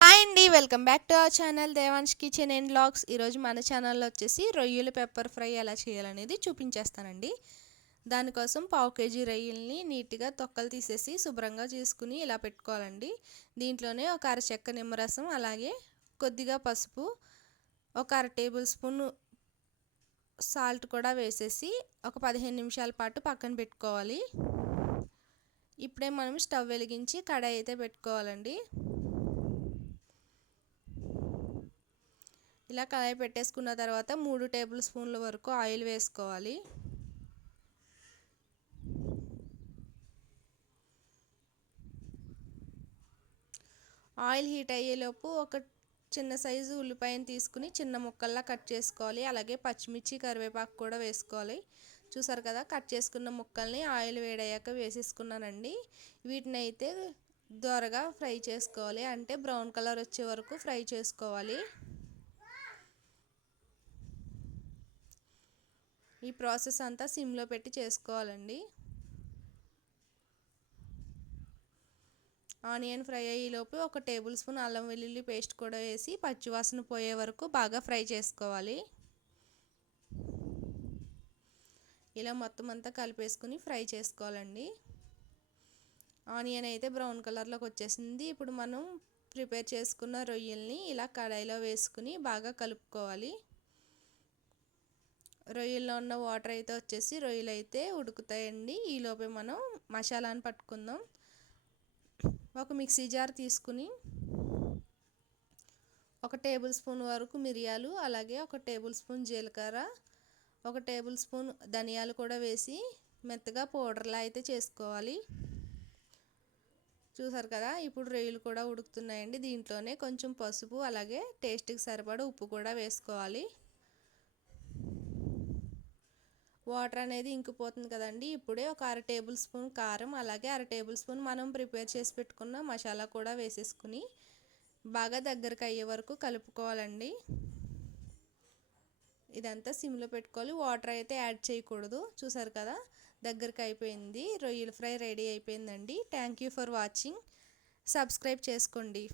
Hi అండి welcome back to our channel Devans kitchen and vlogs ఈరోజు మన ఛానల్లో వచ్చేసి రొయ్యలు పెప్పర్ ఫ్రై ఎలా చేయాలనేది చూపించేస్తానండి. దానికోసం పావు కేజీ రొయ్యల్ని నీట్గా తొక్కలు తీసేసి శుభ్రంగా చేసుకుని ఇలా పెట్టుకోవాలండి. దీంట్లోనే ఒక అర చెక్క నిమ్మరసం అలాగే కొద్దిగా పసుపు ఒక అర టేబుల్ స్పూన్ సాల్ట్ కూడా వేసేసి ఒక పదిహేను నిమిషాల పాటు పక్కన పెట్టుకోవాలి. ఇప్పుడే మనం స్టవ్ వెలిగించి కడాయి అయితే పెట్టుకోవాలండి. ఇలా కళాయి పెట్టేసుకున్న తర్వాత మూడు టేబుల్ స్పూన్ల వరకు ఆయిల్ వేసుకోవాలి. ఆయిల్ హీట్ అయ్యేలోపు ఒక చిన్న సైజు ఉల్లిపాయను తీసుకుని చిన్న ముక్కల్లా కట్ చేసుకోవాలి. అలాగే పచ్చిమిర్చి కరివేపాకు కూడా వేసుకోవాలి. చూసారు కదా కట్ చేసుకున్న ముక్కల్ని ఆయిల్ వేడయ్యాక వేసేసుకున్నానండి. వీటిని అయితే దోరగా ఫ్రై చేసుకోవాలి. అంటే బ్రౌన్ కలర్ వచ్చే వరకు ఫ్రై చేసుకోవాలి. ఈ ప్రాసెస్ అంతా సిమ్లో పెట్టి చేసుకోవాలండి. ఆనియన్ ఫ్రై అయ్యేలోపు ఒక టేబుల్ స్పూన్ అల్లం వెల్లుల్లి పేస్ట్ కూడా వేసి పచ్చివాసన పోయే వరకు బాగా ఫ్రై చేసుకోవాలి. ఇలా మొత్తం అంతా కలిపేసుకుని ఫ్రై చేసుకోవాలండి. ఆనియన్ అయితే బ్రౌన్ కలర్లోకి వచ్చేసింది. ఇప్పుడు మనం ప్రిపేర్ చేసుకున్న రొయ్యల్ని ఇలా కడాయిలో వేసుకుని బాగా కలుపుకోవాలి. రొయ్యల్లో ఉన్న వాటర్ అయితే వచ్చేసి రొయ్యలు అయితే ఉడుకుతాయండి. ఈలోపే మనం మసాలాను పట్టుకుందాం. ఒక మిక్సీ జార్ తీసుకుని ఒక టేబుల్ స్పూన్ వరకు మిరియాలు అలాగే ఒక టేబుల్ స్పూన్ జీలకర్ర ఒక టేబుల్ స్పూన్ ధనియాలు కూడా వేసి మెత్తగా పౌడర్లా అయితే చేసుకోవాలి. చూసారు కదా ఇప్పుడు రొయ్యలు కూడా ఉడుకుతున్నాయండి. దీంట్లోనే కొంచెం పసుపు అలాగే టేస్ట్కి సరిపడ ఉప్పు కూడా వేసుకోవాలి. వాటర్ అనేది ఇంకిపోతుంది కదండి. ఇప్పుడే ఒక అర టేబుల్ స్పూన్ కారం అలాగే అర టేబుల్ స్పూన్ మనం ప్రిపేర్ చేసి పెట్టుకున్న మసాలా కూడా వేసేసుకుని బాగా దగ్గరకు అయ్యే వరకు కలుపుకోవాలండి. ఇదంతా సిమ్లో పెట్టుకోవాలి. వాటర్ అయితే యాడ్ చేయకూడదు. చూసారు కదా దగ్గరకు అయిపోయింది. రొయ్యల ఫ్రై రెడీ అయిపోయిందండి. Thank you for watching subscribe చేసుకోండి.